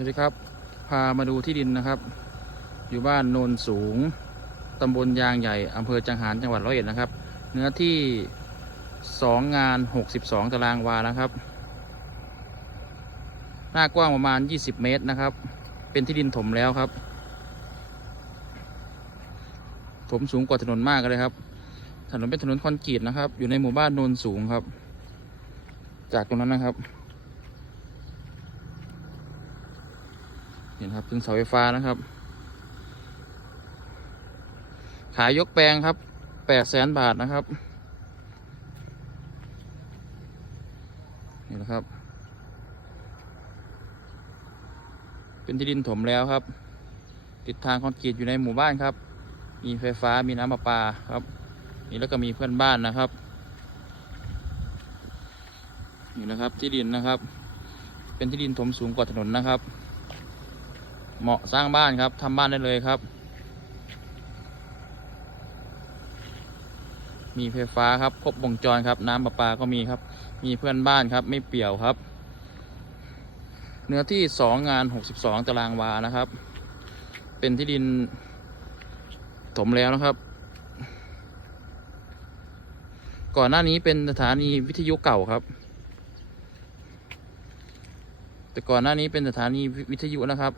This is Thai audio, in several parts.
วัสดีครับ พามาดูที่ดินนะครับ อยู่บ้านโนนสูง ตำบลยางใหญ่ อำเภอจังหารจังหวัดร้อยเอ็ดนะครับ เนื้อที่สองงานหกสิบสองตารางวานะครับ หน้ากว้างประมาณยี่สิบเมตรนะครับ เป็นที่ดินถมแล้วครับ ถมสูงกว่าถนนมากเลยครับ ถนนเป็นถนนคอนกรีตนะครับ อยู่ในหมู่บ้านโนนสูงครับ จากตรงนั้นนะครับ เห็นครับถึงเสาไฟฟ้านะครับ ขายยกแปลงครับแปดแสนบาทนะครับนี่นะครับ เป็นที่ดินถมแล้วครับ ติดทางคอนกรีตอยู่ในหมู่บ้านครับ มีไฟฟ้ามีน้ำประปาครับ นี่แล้วก็มีเพื่อนบ้านนะครับนี่นะครับที่ดินนะครับ เป็นที่ดินถมสูงกว่าถนนนะครับ เหมาะสร้างบ้านครับทำบ้านได้เลยครับ มีไฟฟ้าครับครบวงจรครับ น้ำประปาก็มีครับ มีเพื่อนบ้านครับ ไม่เปี่ยวครับ เนื้อที่สองงานหกสิบสองตารางวานะครับ เป็นที่ดินถมแล้วนะครับ ก่อนหน้านี้เป็นสถานีวิทยุเก่าครับแต่ก่อนหน้านี้เป็นสถานีวิทยุนะครับ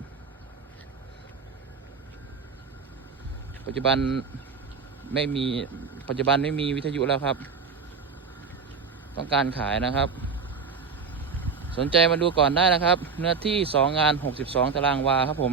ปัจจุบันไม่มีปัจจุบันไม่มีวิทยุแล้วครับ ต้องการขายนะครับ สนใจมาดูก่อนได้นะครับ เนื้อที่สองงานหกสิบสองตารางวาครับผม